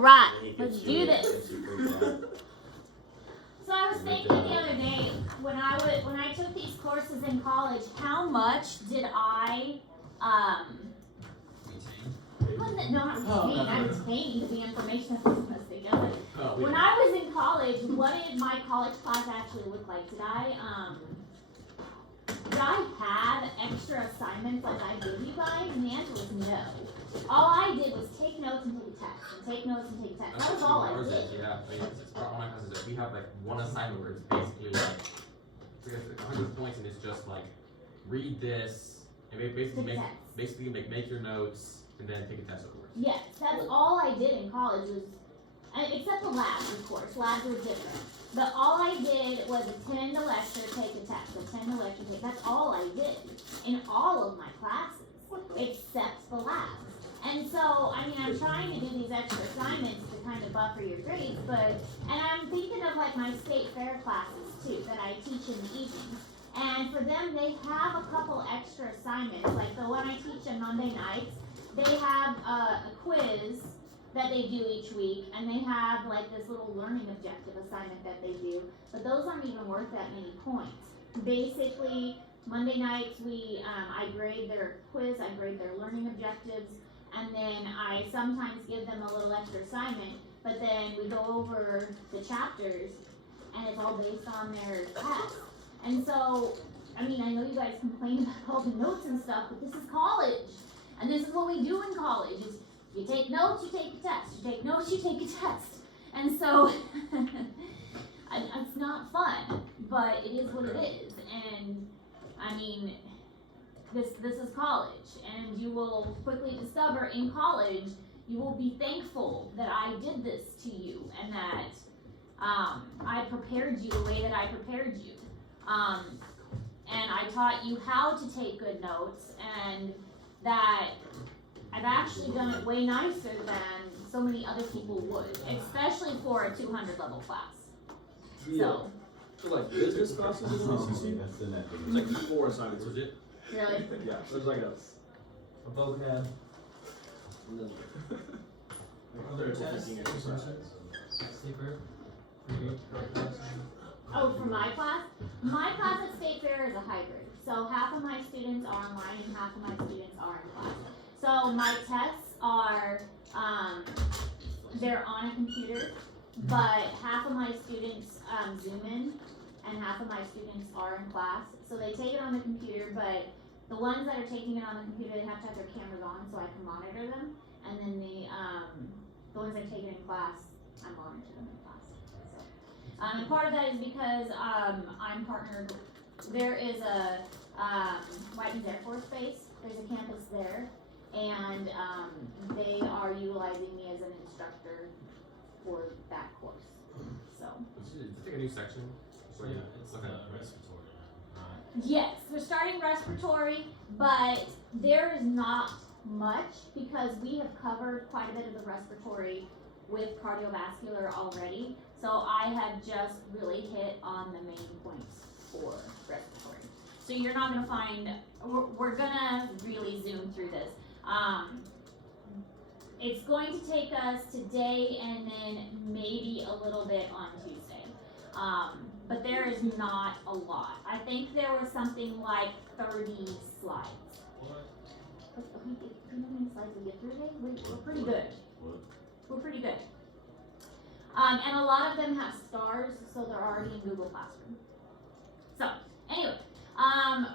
Alright, let's do this. So I was thinking the other day, when I took these courses in college, how much did I I retained the information that was supposed to go. When I was in college, what did my college class actually look like? Did I have extra assignments like I give you guys? And the answer was no. All I did was take notes and take a test, and take notes and take a test. That was all I did. Yeah, I mean, it's part of my classes. We have like one assignment where it's basically like 100 points, and it's just like read this and basically make your notes and then take a test afterwards. Yes, that's all I did in college was, except the labs, of course. Labs were different. But all I did was attend a lecture, take a test. Attend a lecture, take. That's all I did in all of my classes, except the labs. And so, I mean, I'm trying to do these extra assignments to kind of buffer your grades, and I'm thinking of like my state fair classes too, that I teach in the evenings. And for them, they have a couple extra assignments. Like the one I teach on Monday nights, they have a quiz that they do each week, and they have like this little learning objective assignment that they do, but those aren't even worth that many points. Basically, Monday nights I grade their quiz, I grade their learning objectives, and then I sometimes give them a little extra assignment, but then we go over the chapters, and it's all based on their test. And so, I mean, I know you guys complain about all the notes and stuff, but this is college, and this is what we do in college, is you take notes, you take a test, you take notes, you take a test. And so, it's not fun, but it is what it is, and I mean, this is college, and you will quickly discover in college, you will be thankful that I did this to you, and that I prepared you the way that I prepared you. And I taught you how to take good notes, and that I've actually done it way nicer than so many other people would, especially for a 200 level class. So. So like business classes in LCC? There's like 4 assignments. Legit? Really? Yeah, there's like a vocab. Other testing exercises. Oh, for my class? My class at State Fair is a hybrid. So half of my students are online and half of my students are in class. So my tests are, they're on a computer, but half of my students Zoom in, and half of my students are in class. So they take it on the computer, but the ones that are taking it on the computer, they have to have their cameras on so I can monitor them. And then the ones that take it in class, I monitor them in class. So, and part of that is because I'm partnered. There is a Whitens Air Force Base. There's a campus there, and they are utilizing me as an instructor for that course. So. Is it like a new section? So yeah, it's respiratory. Yes, we're starting respiratory, but there is not much because we have covered quite a bit of the respiratory with cardiovascular already. So I have just really hit on the main points for respiratory. So you're not going to find, we're going to really zoom through this. It's going to take us today and then maybe a little bit on Tuesday. But there is not a lot. I think there was something like 30 slides. What? You know how many slides we get through today? We're pretty good. We're pretty good. And a lot of them have stars, so they're already in Google Classroom. So, anyway,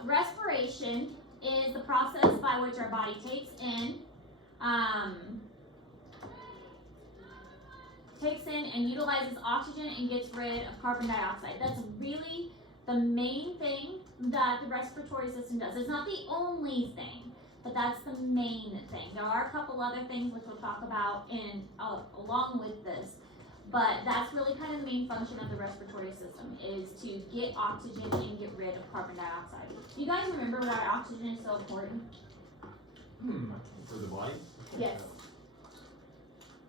respiration is the process by which our body takes in and utilizes oxygen and gets rid of carbon dioxide. That's really the main thing that the respiratory system does. It's not the only thing, but that's the main thing. There are a couple other things which we'll talk about along with this, but that's really kind of the main function of the respiratory system, is to get oxygen and get rid of carbon dioxide. Do you guys remember why oxygen is so important? For the body? Yes.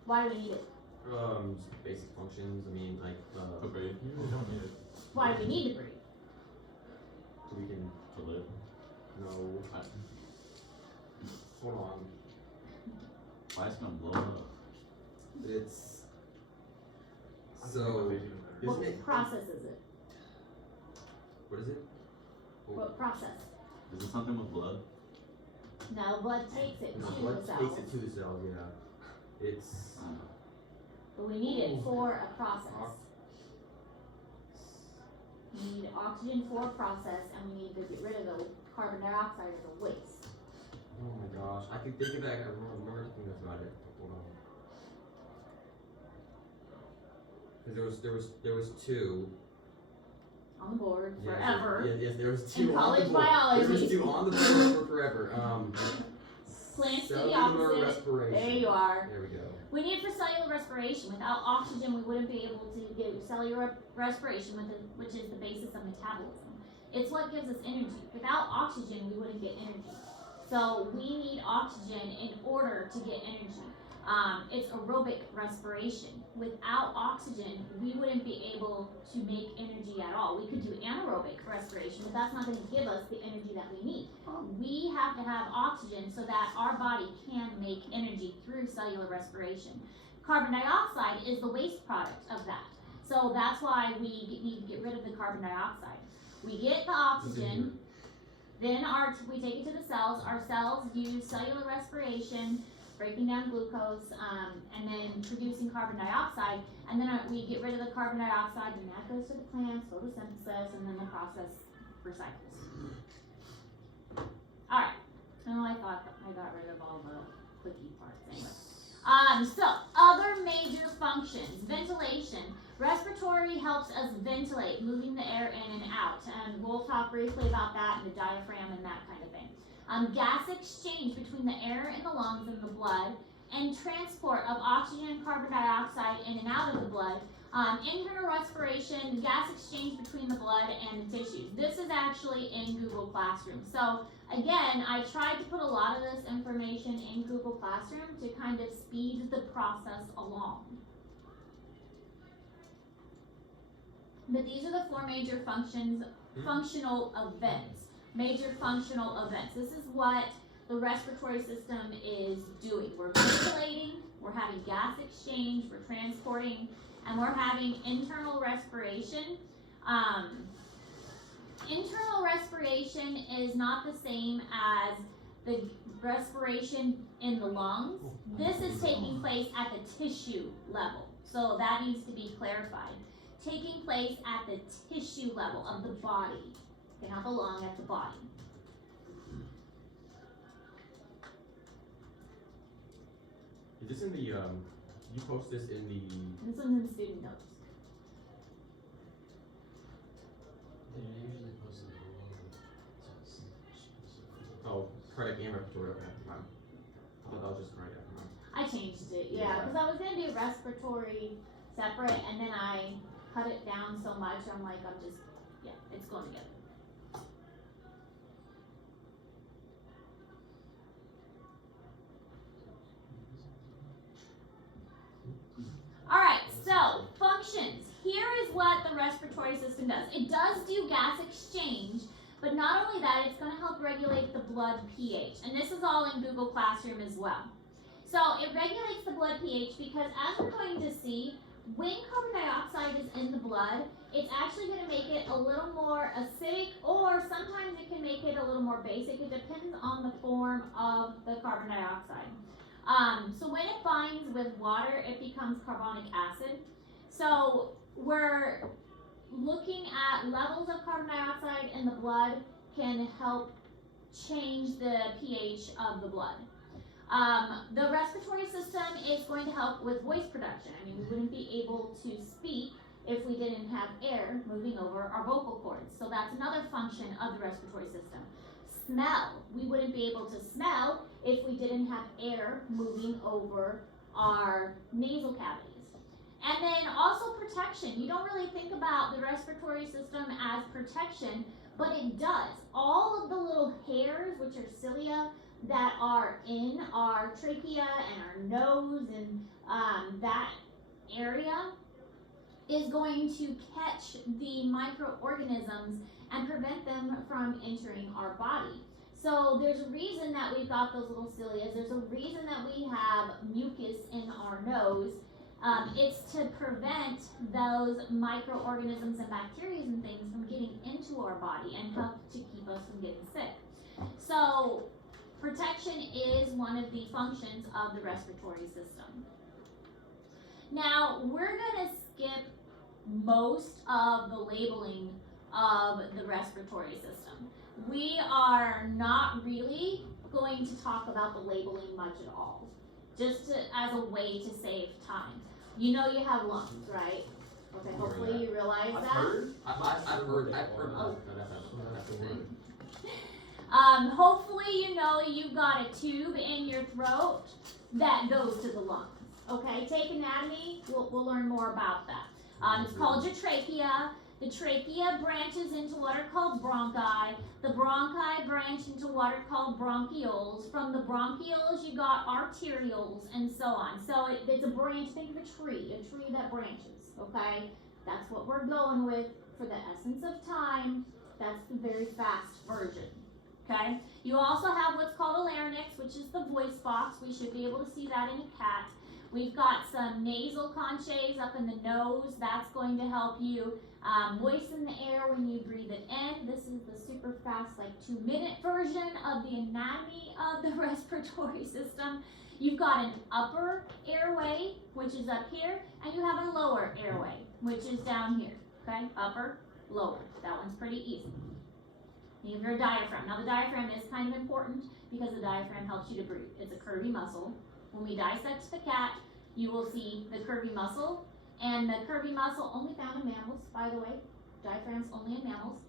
Why do we need it? Just basic functions. I mean, like, To breathe. You don't need it. Why do we need to breathe? so we can To live. know. Hold on. Why it's gonna blow up? but it's so. Isn't What it? process is it? What is it? What process? Is it something with blood? No, blood takes it No, to blood the cells. takes it to the cell. Yeah. It's. But we need it for a process. We need oxygen for a process, and we need to get rid of the carbon dioxide as a waste. Oh my gosh, I can think of that. I remember thinking about it. Hold on. Because there was two. On the board Yes, forever. Yes, there was In two on the college board. biology. There was two on the board for forever. Plants do the cellular opposite. respiration. There you are. There we go. We need it for cellular respiration. Without oxygen, we wouldn't be able to do cellular respiration, which is the basis of metabolism. It's what gives us energy. Without oxygen, we wouldn't get energy. So we need oxygen in order to get energy. It's aerobic respiration. Without oxygen, we wouldn't be able to make energy at all. We could do anaerobic respiration, but that's not going to give us the energy that we need. We have to have oxygen so that our body can make energy through cellular respiration. Carbon dioxide is the waste product of that. So that's why we need to get rid of the carbon dioxide. We get the oxygen, then we take it to the cells. Our cells use cellular respiration, breaking down glucose, and then producing carbon dioxide, and then we get rid of the carbon dioxide, and that goes to the plants, photosynthesis, and then the process recycles. Alright, oh, I thought I got rid of all the clicky parts anyway. So, other major functions. Ventilation. Respiratory helps us ventilate, moving the air in and out, and we'll talk briefly about that and the diaphragm and that kind of thing. Gas exchange between the air in the lungs and the blood, and transport of oxygen and carbon dioxide in and out of the blood. Internal respiration, gas exchange between the blood and the tissues. This is actually in Google Classroom. So again, I tried to put a lot of this information in Google Classroom to kind of speed the process along. But these are the four major functional events. Major functional events. This is what the respiratory system is doing. We're ventilating, we're having gas exchange, we're transporting, and we're having internal respiration. Internal respiration is not the same as the respiration in the lungs. This is taking place at the tissue level. So that needs to be clarified. Taking place at the tissue level of the body. Okay, not the lung, at the body. Is this in the, you post this in the... This one's in the student notes. They usually post it below the test. Oh, cardiac and respiratory, okay, fine. I thought that was just cardiac, fine. I changed it, yeah, because I was going to do respiratory separate, and then I cut it down so much, I'm like, yeah, it's going together. Alright, so functions. Here is what the respiratory system does. It does do gas exchange, but not only that, it's going to help regulate the blood pH. And this is all in Google Classroom as well. So it regulates the blood pH because, as we're going to see, when carbon dioxide is in the blood, it's actually going to make it a little more acidic, or sometimes it can make it a little more basic. It depends on the form of the carbon dioxide. So when it binds with water, it becomes carbonic acid. So we're looking at levels of carbon dioxide in the blood can help change the pH of the blood. The respiratory system is going to help with voice production. I mean, we wouldn't be able to speak if we didn't have air moving over our vocal cords. So that's another function of the respiratory system. Smell. We wouldn't be able to smell if we didn't have air moving over our nasal cavities. And then also protection. You don't really think about the respiratory system as protection, but it does. All of the little hairs, which are cilia, that are in our trachea and our nose and that area is going to catch the microorganisms and prevent them from entering our body. So there's a reason that we've got those little cilia. There's a reason that we have mucus in our nose It's to prevent those microorganisms and bacteria and things from getting into our body and help to keep us from getting sick. So protection is one of the functions of the respiratory system. Now we're going to skip most of the labeling of the respiratory system. We are not really going to talk about the labeling much at all, just as a way to save time. You know you have lungs, right? Okay, hopefully you realize I've that. heard. I've heard. Oh. That's a word. Hopefully you know you've got a tube in your throat that goes to the lungs. Okay, take anatomy, we'll learn more about that. It's called your trachea. The trachea branches into what are called bronchi. The bronchi branch into what are called bronchioles. From the bronchioles, you got arterioles and so on. So it's a branch, think of a tree that branches, okay? That's what we're going with for the essence of time. That's the very fast version, okay? You also have what's called a larynx, which is the voice box. We should be able to see that in a cat. We've got some nasal conchae up in the nose. That's going to help you moisten the air when you breathe it in. This is the super fast, like 2-minute version of the anatomy of the respiratory system. You've got an upper airway, which is up here, and you have a lower airway, which is down here, okay? Upper, lower. That one's pretty easy. You have your diaphragm. Now the diaphragm is kind of important because the diaphragm helps you to breathe. It's a curvy muscle. When we dissect the cat, you will see the curvy muscle, and the curvy muscle only found in mammals, by the way. Diaphragms only in mammals.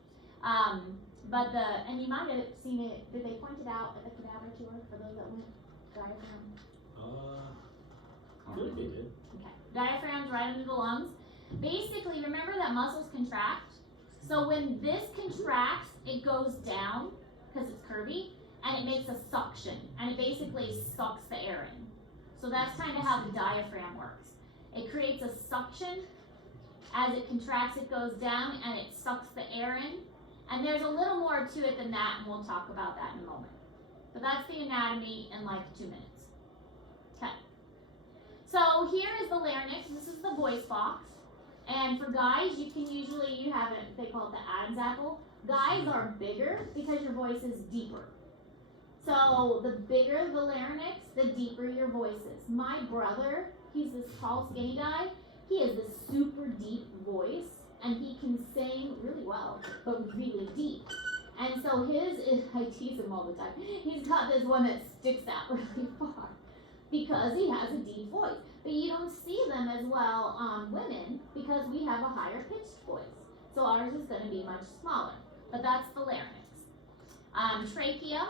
And you might have seen it, did they point it out at the cadaver tour for those that went diaphragm? I feel like they did. Okay, diaphragm's right under the lungs. Basically, remember that muscles contract. So when this contracts, it goes down because it's curvy, and it makes a suction, and it basically sucks the air in. So that's kind of how the diaphragm works. It creates a suction. As it contracts, it goes down, and it sucks the air in. And there's a little more to it than that, and we'll talk about that in a moment. But that's the anatomy in like 2 minutes. Okay. So here is the larynx. This is the voice box. And for guys, you have it, they call it the Adam's apple. Guys are bigger because your voice is deeper. So the bigger the larynx, the deeper your voice is. My brother, he's this tall, skinny guy. He has this super deep voice, and he can sing really well, but really deep. And so his is, I tease him all the time. He's got this one that sticks out really far because he has a deep voice. But you don't see them as well on women because we have a higher pitched voice. So ours is going to be much smaller. But that's the larynx. Trachea.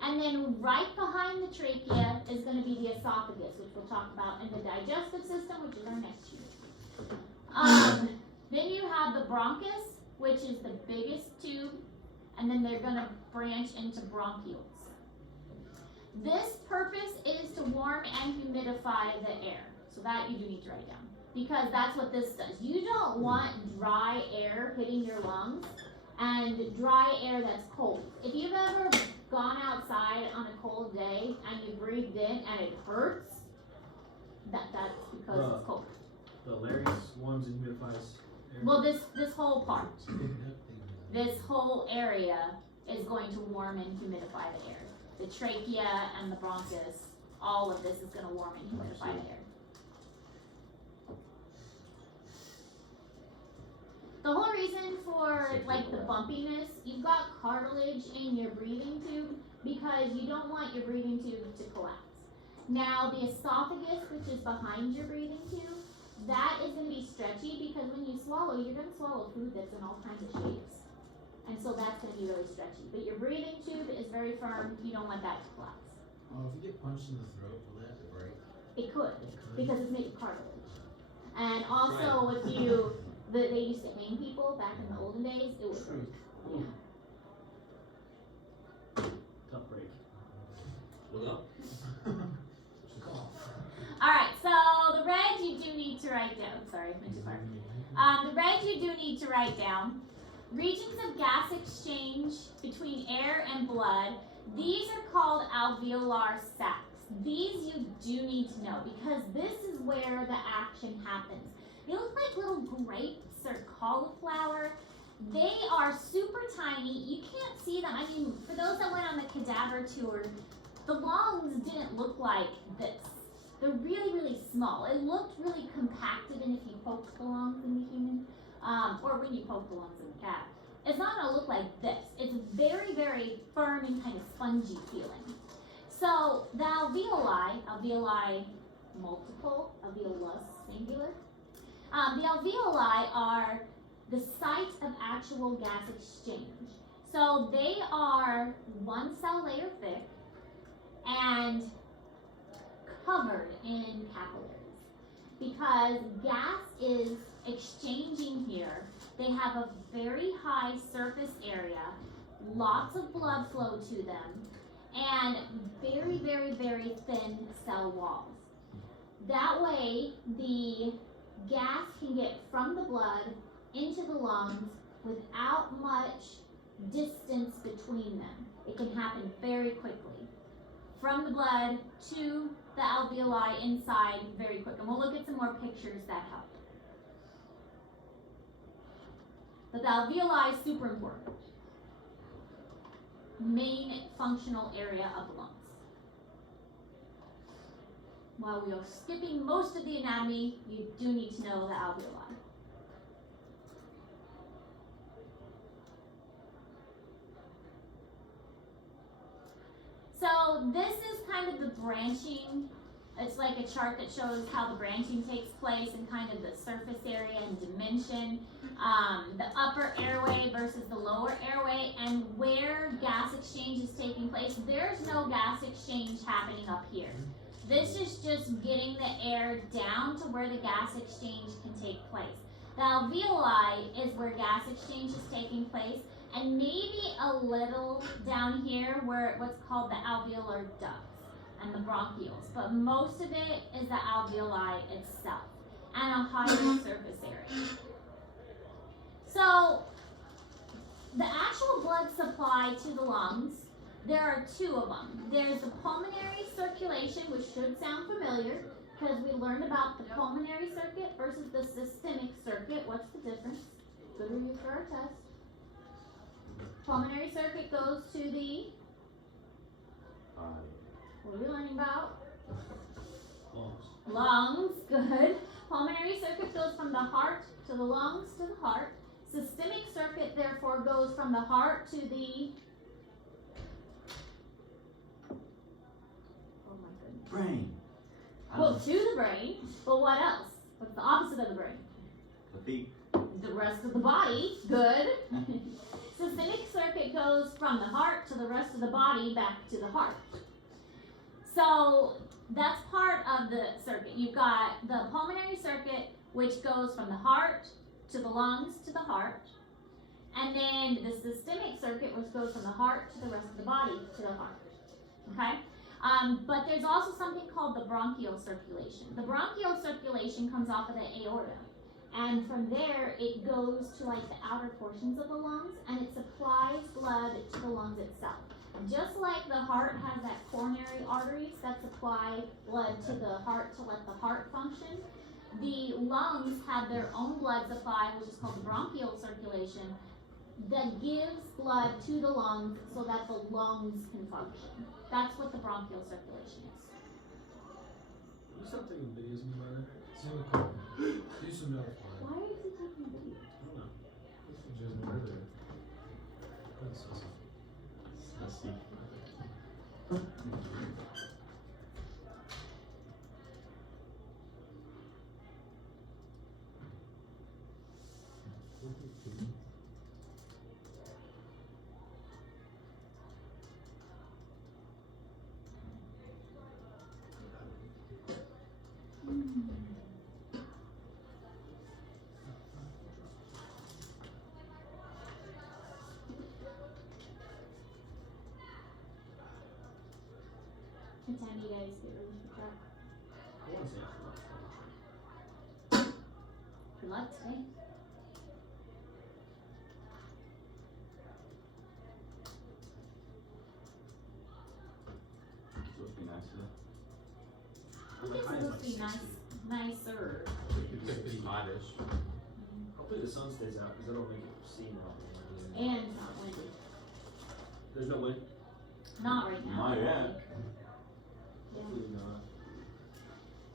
And then right behind the trachea is going to be the esophagus, which we'll talk about, and the digestive system, which is our next unit. Then you have the bronchus, which is the biggest tube, and then they're going to branch into bronchioles. This purpose is to warm and humidify the air. So that you do need to write down, because that's what this does. You don't want dry air hitting your lungs and dry air that's cold. If you've ever gone outside on a cold day and you breathed in and it hurts, that's because it's cold. The larynx warms and humidifies air. Well, this whole part, this whole area is going to warm and humidify the air. The trachea and the bronchus, all of this is going to warm and humidify the air. The whole reason for like the bumpiness, you've got cartilage in your breathing tube because you don't want your breathing tube to collapse. Now the esophagus, which is behind your breathing tube, that is going to be stretchy because when you swallow, you're going to swallow food that's in all kinds of shapes. And so that's going to be really stretchy. But your breathing tube is very firm. You don't want that to collapse. Oh, if you get punched in the throat, will that break? It could, because it's made of cartilage. And also if you... They used to hang people back in the olden days. It was yeah. Tough break. Look up. All right, so the red you do need to write down. Sorry, I went too far. The red you do need to write down. Regions of gas exchange between air and blood. These are called alveolar sacs. these you do need to know because this is where the action happens. They look like little grapes or cauliflower. They are super tiny. You can't see them. I mean, for those that went on the cadaver tour, the lungs didn't look like this. They're really, really small. It looked really compacted, and if you poked the lungs in the human, or when you poke the lungs in the cat, it's not gonna look like this. It's very, very firm and kind of spongy feeling. So the alveoli multiple, alveolus singular. The alveoli are the site of actual gas exchange. So they are one cell layer thick and covered in capillaries. Because gas is exchanging here, they have a very high surface area, lots of blood flow to them, and very, very, very thin cell walls. That way, the gas can get from the blood into the lungs without much distance between them. It can happen very quickly. From the blood to the alveoli inside very quick. And we'll look at some more pictures that help. But the alveoli is super important. Main functional area of the lungs. While we are skipping most of the anatomy, you do need to know the alveoli. So this is kind of the branching. It's like a chart that shows how the branching takes place and kind of the surface area and dimension, the upper airway versus the lower airway, and where gas exchange is taking place. There's no gas exchange happening up here. This is just getting the air down to where the gas exchange can take place. The alveoli is where gas exchange is taking place, and maybe a little down here where what's called the alveolar ducts and the bronchioles, but most of it is the alveoli itself and a higher surface area. So the actual blood supply to the lungs, there are two of them. There's the pulmonary circulation, which should sound familiar because we learned about the pulmonary circuit versus the systemic circuit. What's the difference? Good review for our test. Pulmonary circuit goes to the, what are we learning about? Lungs. Lungs, good. Pulmonary circuit goes from the heart to the lungs to the heart. Systemic circuit, therefore, goes from the heart to the, oh my goodness. Brain. Well, to the brain, but what else? What's the opposite of the brain? The feet. The rest of the body, good. Systemic circuit goes from the heart to the rest of the body back to the heart. So that's part of the circuit. You've got the pulmonary circuit, which goes from the heart to the lungs to the heart. And then the systemic circuit, which goes from the heart to the rest of the body to the heart. Okay? But there's also something called the bronchial circulation. The bronchial circulation comes off of the aorta. And from there, it goes to like the outer portions of the lungs, and it supplies blood to the lungs itself. Just like the heart has that coronary arteries that supply blood to the heart to let the heart function, the lungs have their own blood supply, which is called the bronchial circulation, that gives blood to the lungs so that the lungs can function. That's what the bronchial circulation is. You stop taking videos of me, by the way? Do some notes. Why is he taking video? I don't know. That's what you guys know earlier. That's awesome. Let's see. What time do you guys get ready for track? I want to say after lunch. Good luck today. Supposed to be nice today. nicer. 55-ish. Hopefully the sun stays out, because that'll make it seem out. And it's not windy. There's no wind? Not right now. Not yet. Yeah. Hopefully not.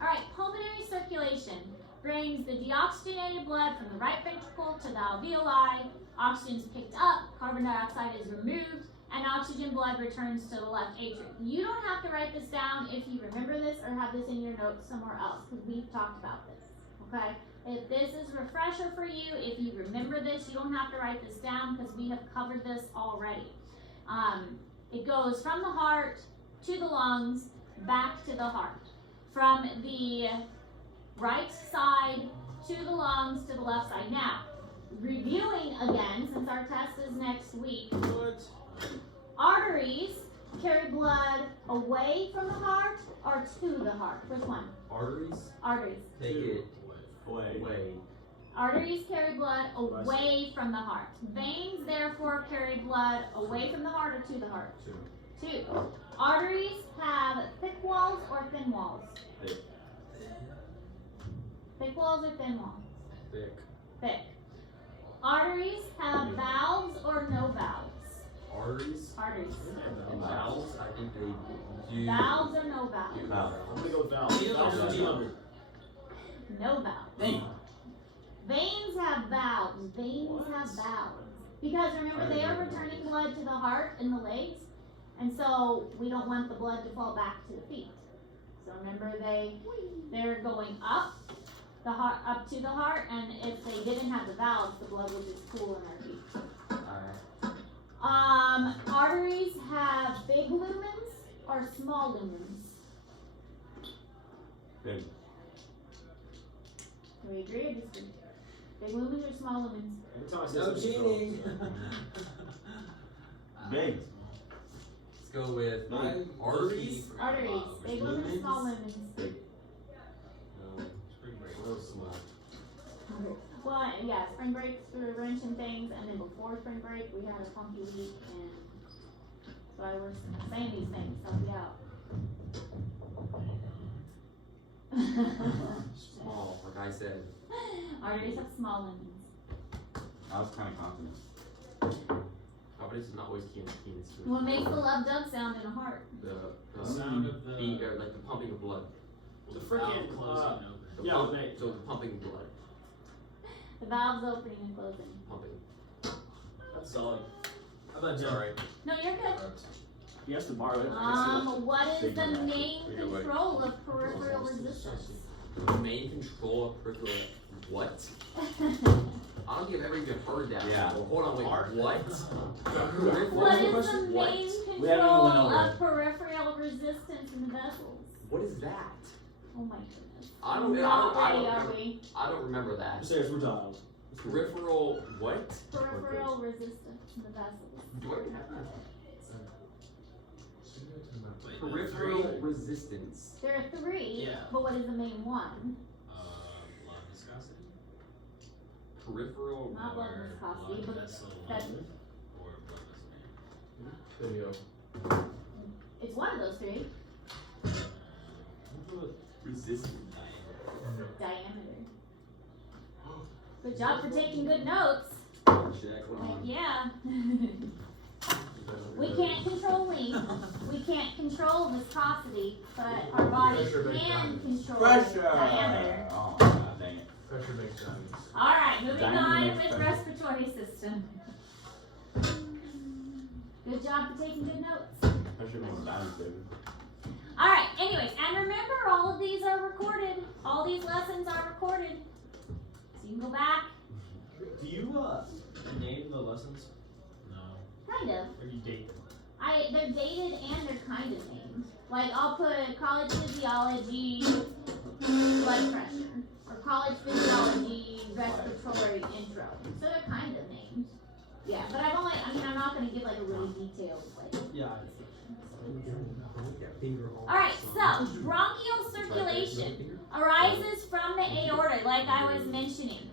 Alright, pulmonary circulation brings the deoxygenated blood from the right ventricle to the alveoli. Oxygen is picked up, carbon dioxide is removed, and oxygen blood returns to the left atrium. You don't have to write this down if you remember this or have this in your notes somewhere else, because we've talked about this, okay? If this is a refresher for you, if you remember this, you don't have to write this down because we have covered this already. It goes from the heart to the lungs, back to the heart. From the right side to the lungs to the left side. Now, reviewing again, since our test is next week, What? arteries carry blood away from the heart or to the heart? Which one? Arteries Arteries. take it Wait. away. Arteries carry blood away from the heart. Veins, therefore, carry blood away from the heart or to the heart? Two. Arteries have thick walls or thin walls? Thick. Thick walls or thin walls? Thick. Thick. Arteries have valves or no valves? Arteries Arteries. and valves, I think they do. Valves or no valves? Valve. I'm gonna go with valve. Valve. No valves. Dang. Veins have valves. Veins have valves. Because remember, they are returning blood to the heart and the legs, and so we don't want the blood to fall back to the feet. So remember, they're going up the heart, up to the heart, and if they didn't have the valves, the blood would just pool in their feet. Alright. Arteries have big lumens or small lumens? Big. Do we agree or disagree? Big lumens or small lumens? Every time I say No something, cheating. Big. Let's go with Big. arteries. Arteries, big lumens, small lumens. Big. No, spring break. Real small. Well, yeah, spring break we were wrenching things, and then before spring break we had a funky week, and so I was saying these things, help you out. Small, like I said. Arteries have small lumens. I was kind of confident. But it's not always key in this. What makes the love dove sound in a heart? The Sound of the beat, or like the pumping of blood. The freaking, valve closing and opening. The Yeah, pump, they- so the pumping of blood. The valves opening and closing. Pumping. That's solid. How about Jen? Sorry. No, you're good. He has to borrow it. What is the Signal main Either way. control of peripheral resistance? Main control of peripheral. What? I don't think I've ever even heard that. Yeah. Well, hold on, wait. Heart. What? What is the What? main We haven't even control went over of peripheral resistance in the vessels? What is that? Oh my goodness. I don't. Not I ready, don't. are we? I don't remember that. Upstairs, we're dialed. Peripheral. What? Peripheral resistance in the vessels. Do I even have that? Wait, Peripheral three? resistance. There are three, Yeah. but what is the main one? Blood viscosity? Peripheral. Not blood Or viscosity, blood but vessel that's- length? Or blood vessel There you it's one of those three. go. Resistance. Diameter. Good job for taking good notes. Check. Yeah. We can't control length, we can't control viscosity, but our body can control Pressure. diameter. Oh, God, dang it. Pressure makes sense. Alright, moving Diameter on makes with sense. respiratory system. Good job for taking good notes. Pressure makes balance, baby. Alright, anyways, and remember all of these are recorded. All these lessons are recorded. So you can go back, Do you, name the lessons? No. kind of. Or do you date them? They're dated and they're kind of named. Like I'll put college physiology, blood pressure, or college physiology, respiratory intro. So they're kind of named. Yeah, but I'm not gonna give like a really detailed like. Yeah. Alright, so bronchial circulation arises from the aorta, like I was mentioning.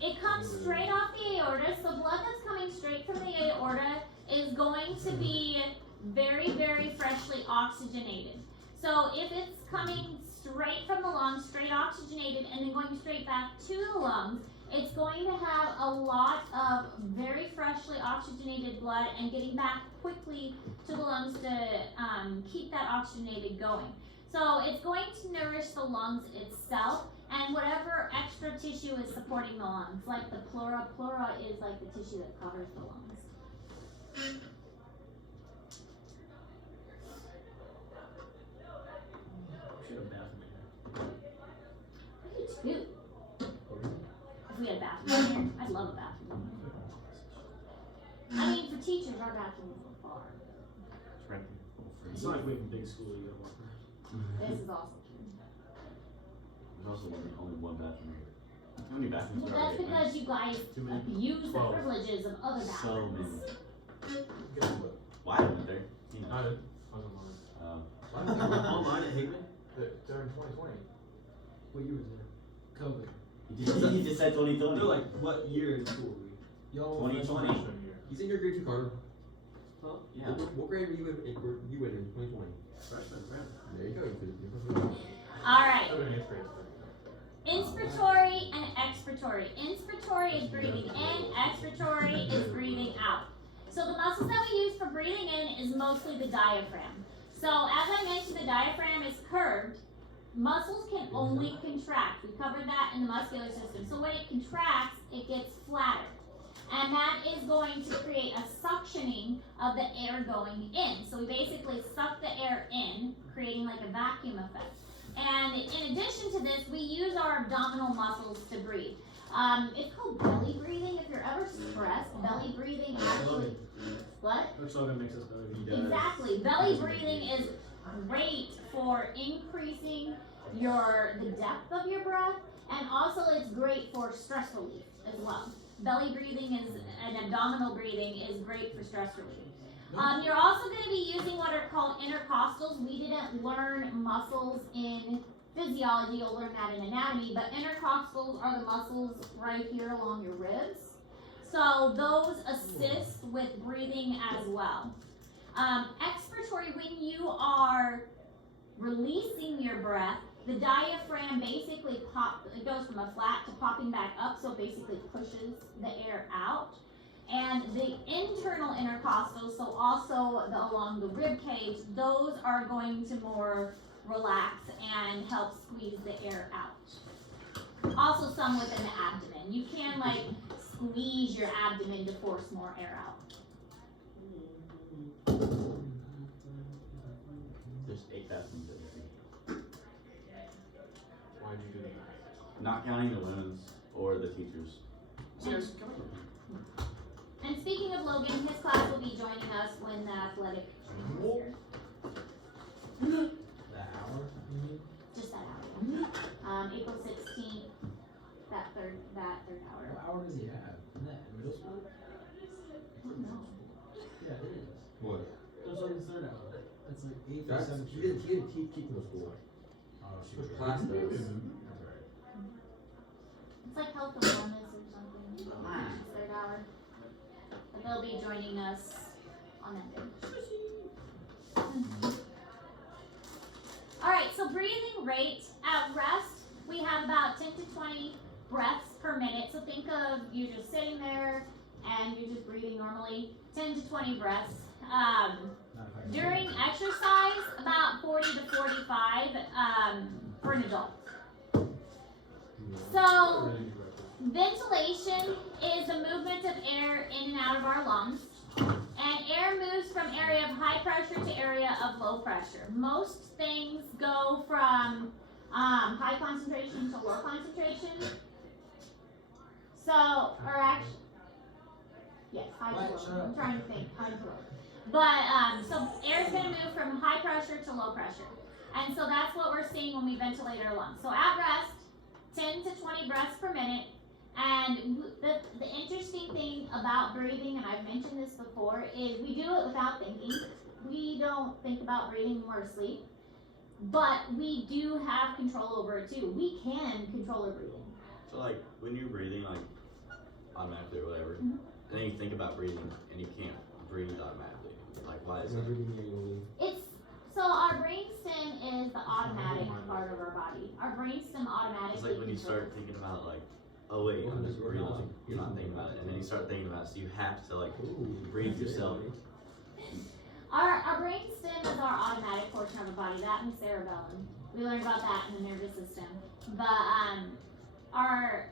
It comes straight off the aorta, so blood that's coming straight from the aorta is going to be very, very freshly oxygenated. So if it's coming straight from the lungs, straight oxygenated, and then going straight back to the lungs, it's going to have a lot of very freshly oxygenated blood and getting back quickly to the lungs to keep that oxygenated going. So it's going to nourish the lungs itself and whatever extra tissue is supporting the lungs, like the pleura. Pleura is like the tissue that covers the lungs. We should have a bathroom in here. I do too. If we had a bathroom in here, I'd love a bathroom. I mean, for teachers, our bathrooms are far. It's right there. It's not like we have a big school you gotta walk around. This is also true. There's also only one bathroom here. How many bathrooms Well, are that's there? because you guys Too many. abuse the 12. privileges of other So bathrooms. many. Guess what? Why isn't there? You know. I did. Online at Hickman? During 2020. What year was it? COVID. You just said 2020. No, like, what year in school were we? Y'all 2020. He's in your grade 2, Carter. Yeah. What grade were you in 2020? Freshman, right? There you go. Alright. That would be great. Inspiratory and expiratory. Inspiratory is breathing in, expiratory is breathing out. So the muscles that we use for breathing in is mostly the diaphragm. So as I mentioned, the diaphragm is curved. Muscles can only contract. We covered that in the muscular system. So when it contracts, it gets flatter. And that is going to create a suctioning of the air going in. So we basically suck the air in, creating like a vacuum effect. And in addition to this, we use our abdominal muscles to breathe. It's called belly breathing. If you're ever stressed, belly breathing actually. What? Which slogan makes us better? Exactly. Belly breathing is great for increasing the depth of your breath, and also it's great for stress relief as well. Belly breathing and abdominal breathing is great for stress relief. You're also going to be using what are called intercostals. We didn't learn muscles in physiology, you'll learn that in anatomy, but intercostals are the muscles right here along your ribs. So those assist with breathing as well. Expiratory, when you are releasing your breath, the diaphragm basically it goes from a flat to popping back up, so it basically pushes the air out. And the internal intercostals, so also along the rib cage, those are going to more relax and help squeeze the air out. Also some within the abdomen. You can like squeeze your abdomen to force more air out. There's 8 bathrooms in here. Why'd you do that? Not counting the women's or the teachers. Serious? Come on. And speaking of Logan, his class will be joining us when the athletic training is here. The hour, you mean? Just that hour. April 16th, that third hour. What hour does he have? Isn't that middle school? No. Yeah, it is. What? There's like his third hour. It's like 8 to That's, 7. he didn't keep no school. Oh, His shoot. class does. That's right. It's like health and wellness or something. It's third hour. But they'll be joining us on that day. Alright, so breathing rate at rest, we have about 10 to 20 breaths per minute. So think of you're just sitting there and you're just breathing normally. 10 to 20 breaths. Not if I can During remember. exercise, about 40 to 45 for an adult. So, ventilation is the movement of air in and out of our lungs. And air moves from area of high pressure to area of low pressure. Most things go from high concentration to low concentration. So, or actually, yes, high to low. I'm trying to think, high to low. But, so air is going to move from high pressure to low pressure. And so that's what we're seeing when we ventilate our lungs. So at rest, 10 to 20 breaths per minute. And the interesting thing about breathing, and I've mentioned this before, is we do it without thinking. We don't think about breathing when we're asleep. But we do have control over it too. We can control our breathing. So like when you're breathing like automatically or whatever, Mhm. and then you think about breathing and you can't breathe automatically. Like why is He's not that? breathing manually. It's So our brainstem is the automatic part of our body. Our brainstem automatically. It's like when you controls- start thinking about like, oh wait, I'm just realizing you're not thinking about it, and then you start thinking about it, so you have to like breathe yourself. Our brainstem is our automatic portion of our body. That and cerebellum. We learned about that in the nervous system. But our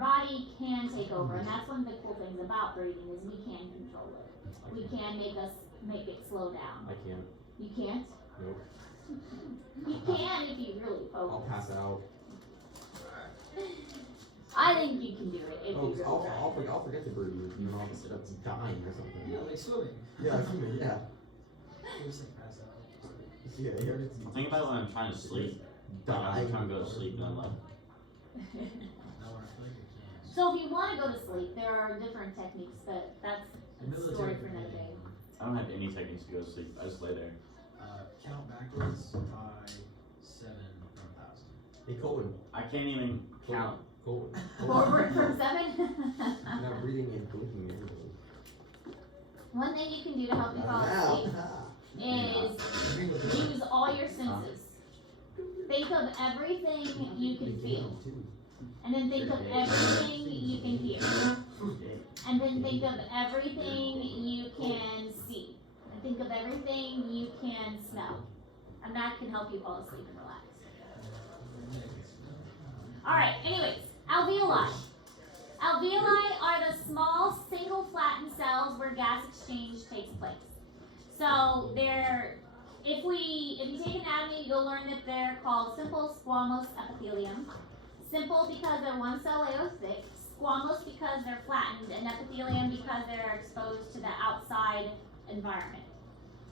body can take over, and that's one of the cool things about breathing is we can control it. We can make it slow down. I can't. You can't. Nope. You can if you really I'll focus. pass out. I think you can do it if Oh, you really try. I'll forget to breathe. You know, I'll just end up dying or something. Yeah, like swimming. Yeah, yeah. You just like pass out. Yeah, yeah. Think about it when I'm trying to sleep. Like, I'm trying to go to sleep and I'm like, Now when I feel like I can't. So if you want to go to sleep, there are different techniques, but that's The a story military for another day. I don't have any techniques to go to sleep. I just lay there. Count backwards by 7 from 1,000. Hey, Colin. I can't even count. Colin. Forward from 7. Not breathing and blinking and everything. One thing you can do to help you fall asleep is use all your senses. Think of everything you can feel. And then think of everything you can hear. And then think of everything you can see. And think of everything you can smell. And that can help you fall asleep and relax. Alright, anyways, alveoli. Alveoli are the small single flattened cells where gas exchange takes place. So they're, if you take anatomy, you'll learn that they're called simple squamous epithelium. Simple because they're one cell layer thick, squamous because they're flattened, and epithelium because they're exposed to the outside environment.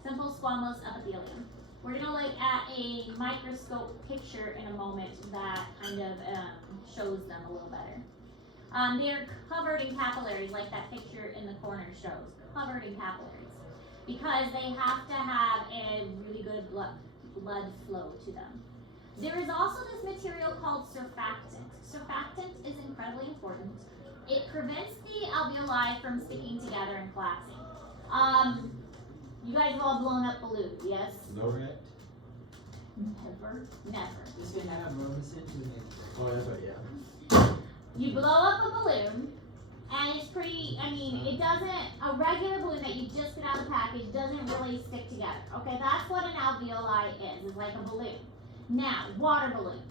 Simple squamous epithelium. We're gonna look at a microscope picture in a moment that kind of shows them a little better. They're covered in capillaries, like that picture in the corner shows, covered in capillaries, because they have to have a really good blood flow to them. There is also this material called surfactant. Surfactant is incredibly important. It prevents the alveoli from sticking together and collapsing. You guys have all blown up balloons, yes? Correct. Never. This can have Robinson to the name. Oh, that's right, yeah. You blow up a balloon, and it's pretty, it doesn't, a regular balloon that you just get out of the package doesn't really stick together. Okay, that's what an alveoli is like a balloon. Now, water balloon,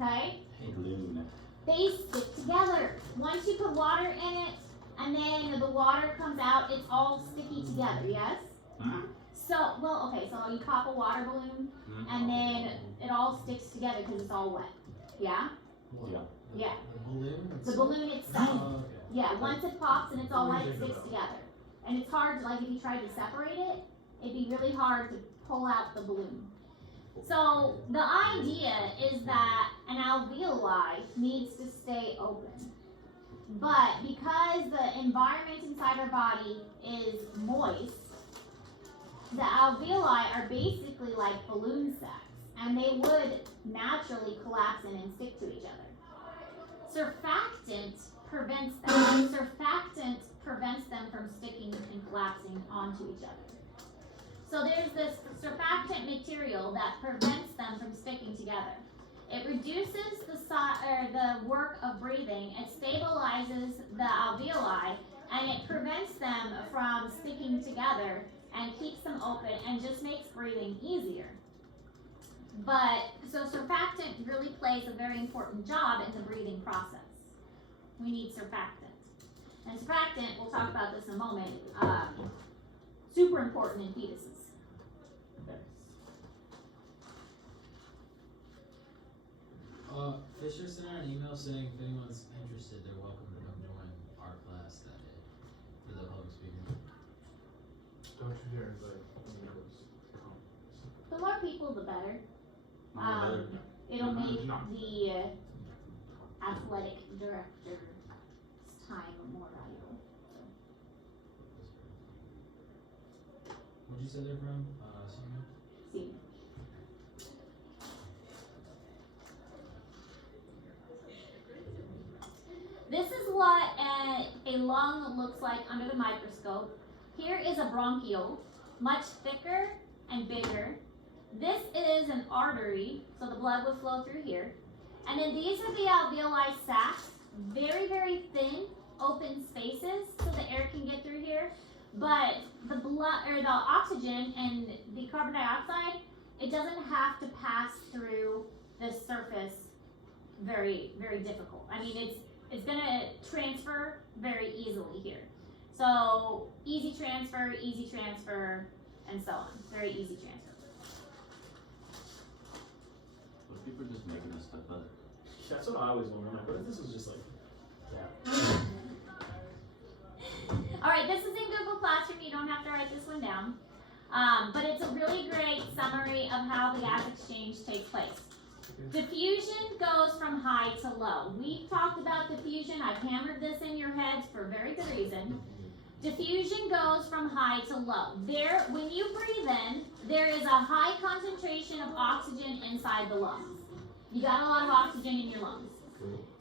okay? Balloon. They stick together. Once you put water in it, and then the water comes out, it's all sticky together, yes? So you pop a water balloon, and then it all sticks together because it's all wet. Yeah? Yeah. Yeah. The balloon? The balloon itself. Oh, okay. Yeah, once it pops and it's all wet, it sticks together. And it's hard, like if you tried to separate it, it'd be really hard to pull out the balloon. So the idea is that an alveoli needs to stay open. But because the environment inside our body is moist, the alveoli are basically like balloon sacks, and they would naturally collapse in and stick to each other. Surfactant prevents that. Surfactant prevents them from sticking and collapsing onto each other. So there's this surfactant material that prevents them from sticking together. It reduces the work of breathing, it stabilizes the alveoli, and it prevents them from sticking together and keeps them open and just makes breathing easier. So surfactant really plays a very important job in the breathing process. We need surfactant. And surfactant, we'll talk about this in a moment, super important in fetuses. Fisher sent out an email saying if anyone's interested, they're welcome to come join our class that day for the public speaking. Don't you dare invite any of those. The more people, the better. Mother. It'll make No. the athletic director's time more valuable. What'd you say they're from? Senior? See. This is what a lung looks like under the microscope. Here is a bronchiole, much thicker and bigger. This is an artery, so the blood would flow through here. And then these are the alveoli sacs, very, very thin, open spaces, so the air can get through here. But the blood, or the oxygen and the carbon dioxide, it doesn't have to pass through this surface very, very difficult. I mean, it's gonna transfer very easily here. So easy transfer, and so on. Very easy transfer. What if people are just making this stuff up? That's what I always wonder. I'm like, what if this was just like, yeah. All right, this is in Google Classroom. You don't have to write this one down. But it's a really great summary of how the gas exchange takes place. Diffusion goes from high to low. We've talked about diffusion. I've hammered this in your heads for a very good reason. Diffusion goes from high to low. There, when you breathe in, there is a high concentration of oxygen inside the lungs. You got a lot of oxygen in your lungs.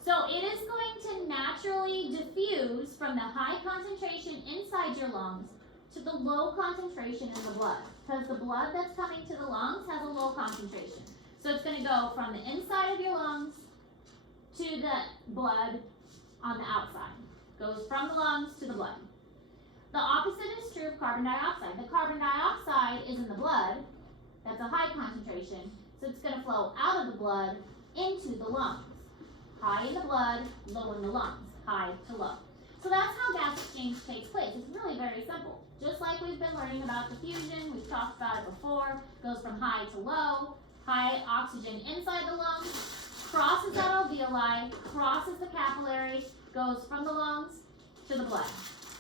So it is going to naturally diffuse from the high concentration inside your lungs to the low concentration in the blood. Because the blood that's coming to the lungs has a low concentration. So it's going to go from the inside of your lungs to the blood on the outside. Goes from the lungs to the blood. The opposite is true of carbon dioxide. The carbon dioxide is in the blood. That's a high concentration. So it's going to flow out of the blood into the lungs. High in the blood, low in the lungs. High to low. So that's how gas exchange takes place. It's really very simple. Just like we've been learning about diffusion, we've talked about it before. Goes from high to low. High oxygen inside the lungs, crosses that alveoli, crosses the capillary, goes from the lungs to the blood.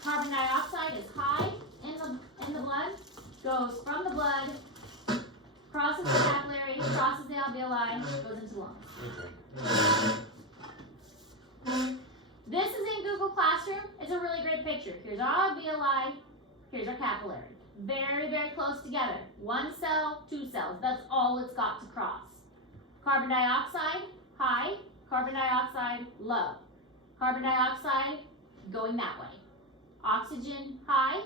Carbon dioxide is high in the blood, goes from the blood, crosses the capillary, crosses the alveoli, goes into the lungs. This is in Google Classroom. It's a really great picture. Here's our alveoli, here's our capillary. Very, very close together. One cell, two cells. That's all it's got to cross. Carbon dioxide, high. Carbon dioxide, low. Carbon dioxide, going that way. Oxygen, high.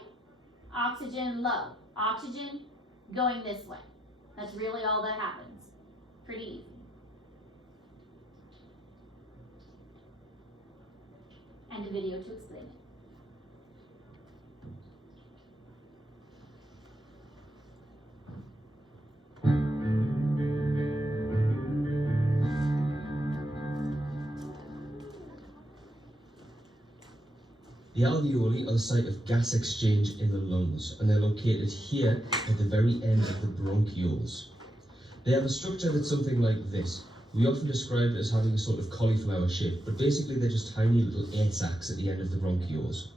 Oxygen, low. Oxygen, going this way. That's really all that happens. Pretty easy. And a video to explain it. The alveoli are the site of gas exchange in the lungs, and they're located here at the very end of the bronchioles. They have a structure that's something like this. We often describe it as having a sort of cauliflower shape, but basically they're just tiny little air sacs at the end of the bronchioles.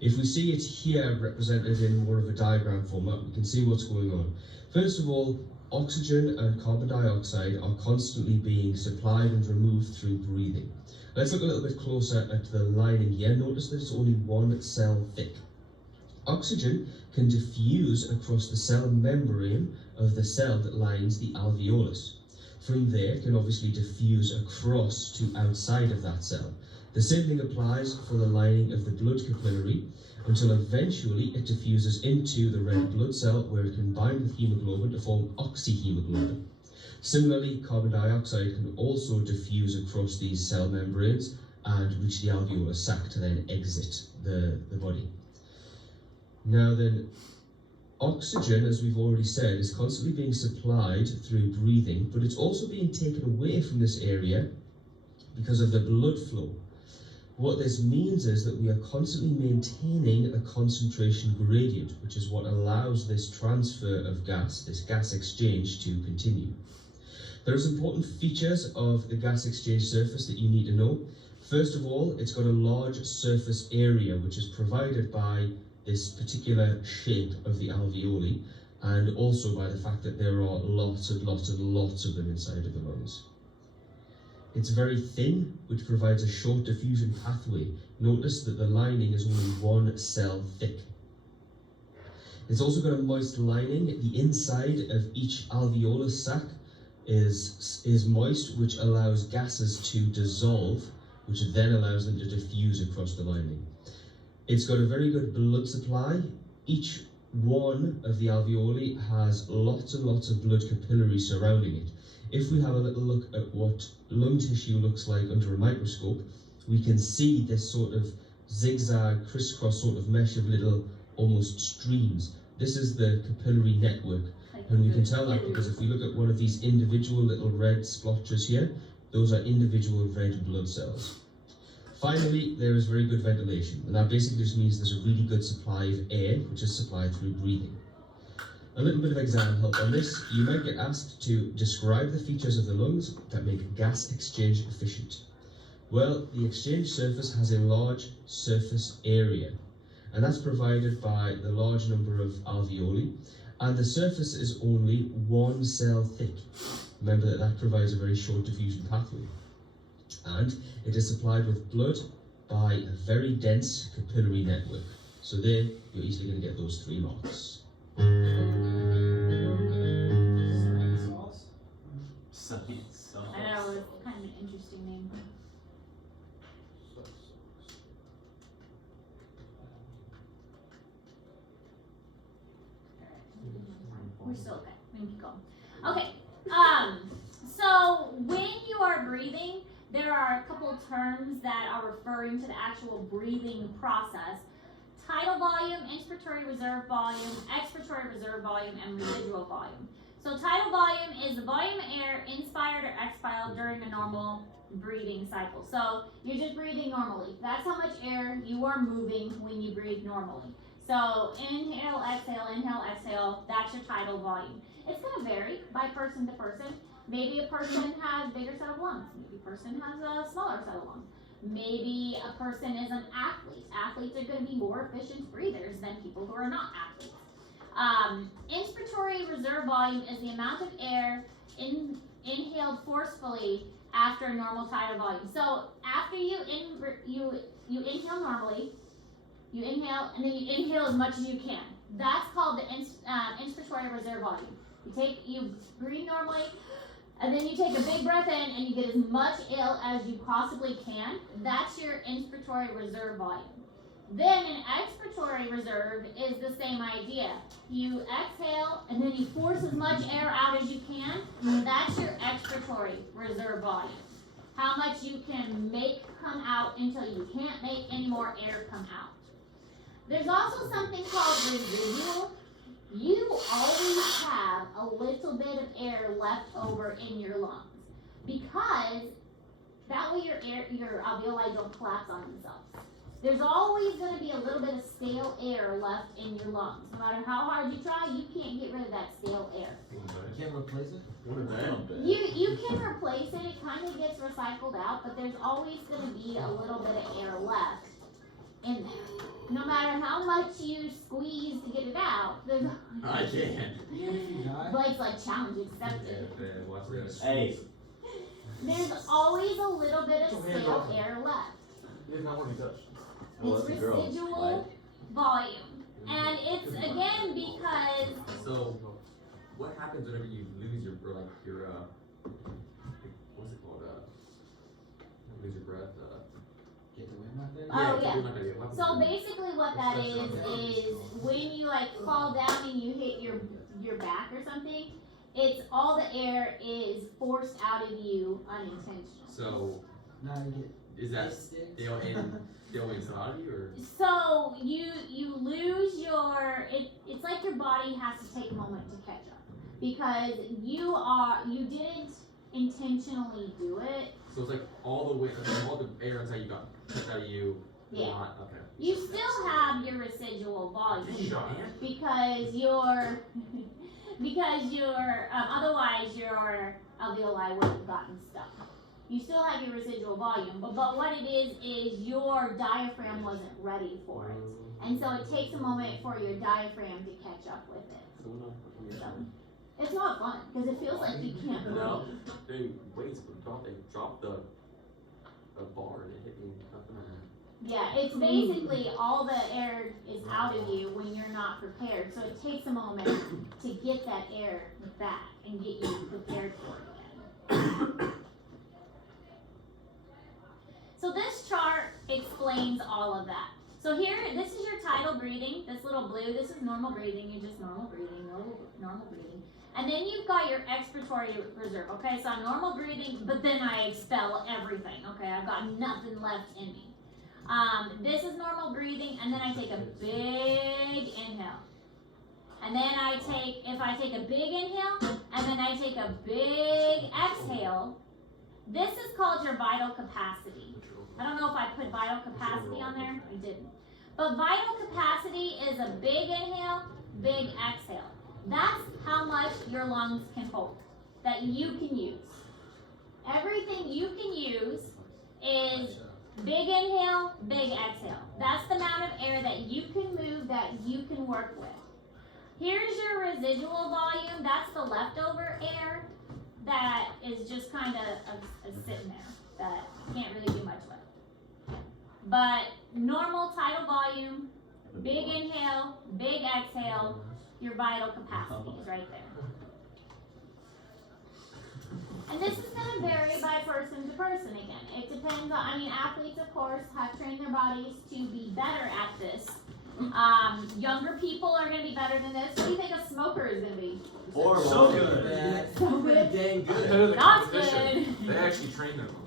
If we see it here represented in more of a diagram format, we can see what's going on. First of all, oxygen and carbon dioxide are constantly being supplied and removed through breathing. Let's look a little bit closer at the lining here. Notice that it's only one cell thick. Oxygen can diffuse across the cell membrane of the cell that lines the alveolus. From there, it can obviously diffuse across to outside of that cell. The same thing applies for the lining of the blood capillary until eventually it diffuses into the red blood cell where it can bind with hemoglobin to form oxyhemoglobin. Similarly, carbon dioxide can also diffuse across these cell membranes and reach the alveolar sac to then exit the body. Now then, oxygen, as we've already said, is constantly being supplied through breathing, but it's also being taken away from this area because of the blood flow. What this means is that we are constantly maintaining a concentration gradient, which is what allows this transfer of gas, this gas exchange, to continue. There are some important features of the gas exchange surface that you need to know. First of all, it's got a large surface area, which is provided by this particular shape of the alveoli, and also by the fact that there are lots of them inside of the lungs. It's very thin, which provides a short diffusion pathway. Notice that the lining is only one cell thick. It's also got a moist lining. The inside of each alveolar sac is moist, which allows gases to dissolve, which then allows them to diffuse across the lining. It's got a very good blood supply. Each one of the alveoli has lots and lots of blood capillaries surrounding it. If we have a little look at what lung tissue looks like under a microscope, we can see this sort of zigzag, crisscross sort of mesh of little almost streams. This is the capillary network, and we can tell that because if we look at one of these individual little red splotches here, those are individual red blood cells. Finally, there is very good ventilation, and that basically just means there's a really good supply of air, which is supplied through breathing. A little bit of exam help on this. You might get asked to describe the features of the lungs that make gas exchange efficient. Well, the exchange surface has a large surface area, and that's provided by the large number of alveoli, and the surface is only 1 cell thick. Remember that provides a very short diffusion pathway. And it is supplied with blood by a very dense capillary network. So there, you're easily going to get those 3 marks. Sauce. I know, it's kind of an interesting name. We're still okay. We can keep going. Okay. So when you are breathing, there are a couple terms that are referring to the actual breathing process. Tidal volume, inspiratory reserve volume, expiratory reserve volume, and residual volume. So tidal volume is the volume of air inspired or expired during a normal breathing cycle. So you're just breathing normally. That's how much air you are moving when you breathe normally. So inhale, exhale, that's your tidal volume. It's going to vary by person to person. Maybe a person has a bigger set of lungs. Maybe a person has a smaller set of lungs. Maybe a person is an athlete. Athletes are going to be more efficient breathers than people who are not athletes. Inspiratory reserve volume is the amount of air inhaled forcefully after a normal tidal volume. So after you inhale normally, you inhale and then you inhale as much as you can. That's called the inspiratory reserve volume. You breathe normally, and then you take a big breath in and you get as much air as you possibly can. That's your inspiratory reserve volume. Then an expiratory reserve is the same idea. You exhale and then you force as much air out as you can. That's your expiratory reserve volume. How much you can make come out until you can't make any more air come out. There's also something called residual. You always have a little bit of air left over in your lungs because that way your alveoli don't collapse on themselves. There's always going to be a little bit of stale air left in your lungs. No matter how hard you try, you can't get rid of that stale air. You can't replace it? You can replace it. It kind of gets recycled out, but there's always going to be a little bit of air left in there. No matter how much you squeeze to get it out, there's I can't. Blake's like challenge accepted. Watch this. Hey. There's always a little bit of stale air left. It's not what he does. It's residual volume. And it's again because So, what happens whenever you lose your what's it called? Lose your breath. Get the wind out there? Oh, yeah. you're not gonna get what so happens basically what that is when you like fall down and you hit your back or something, it's all the air is forced out of you unintentionally. So, Now you get is that sticks. still inside of you, or? So you lose your it's like your body has to take a moment to catch up because you didn't intentionally do it. So it's like all the air inside you got pushed out of you. Yeah. Okay. You still have your residual volume because otherwise your alveoli would have gotten stuck. You still have your residual volume, but what it is your diaphragm wasn't ready for it. And so it takes a moment for your diaphragm to catch up with it. So, it's not fun, because it feels like you can't breathe. No, they dropped the bar and it hit me. Yeah, it's basically all the air is out of you when you're not prepared. So it takes a moment to get that air back and get you prepared for it again. So this chart explains all of that. So here, this is your tidal breathing. This little blue, this is normal breathing. You just normal breathing, normal breathing. And then you've got your expiratory reserve. Okay, so I'm normal breathing, but then I expel everything. Okay, I've got nothing left in me. This is normal breathing, and then I take a big inhale. And then if I take a big inhale, and then I take a big exhale, this is called your vital capacity. I don't know if I put vital capacity on there. I didn't. But vital capacity is a big inhale, big exhale. That's how much your lungs can hold, that you can use. Everything you can use is big inhale, big exhale. That's the amount of air that you can move, that you can work with. Here's your residual volume. That's the leftover air that is just kind of sitting there, that you can't really do much with. But normal tidal volume, big inhale, big exhale, your vital capacity is right there. And this is going to vary by person to person again. It depends on, athletes, of course, have trained their bodies to be better at this. Younger people are going to be better than this. What do you think a smoker is going to be? Horrible. So good. So good. Dang Ahead good. of the Not competition. good. They actually train their lungs.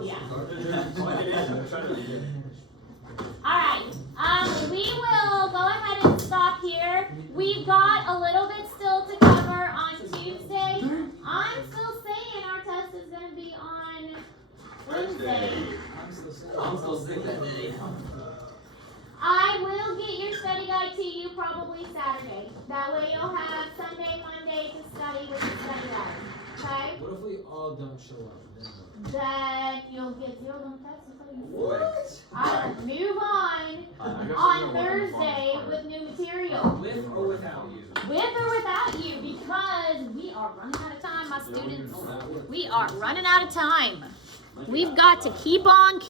Yeah. Yeah. Alright, we will go ahead and stop here. We've got a little bit still to cover on Tuesday. I'm still saying our test is going to be on Wednesday. I'm still sick that day. I will get your study guide to you probably Saturday. That way you'll have Sunday, Monday to study with the study guide. Okay? What if we all don't show up? Then you'll get 0 on the test until you What? Alright, move on. On Thursday with new material. With or without you? With or without you, because we are running out of time, my students. We are running out of time. We've got to keep on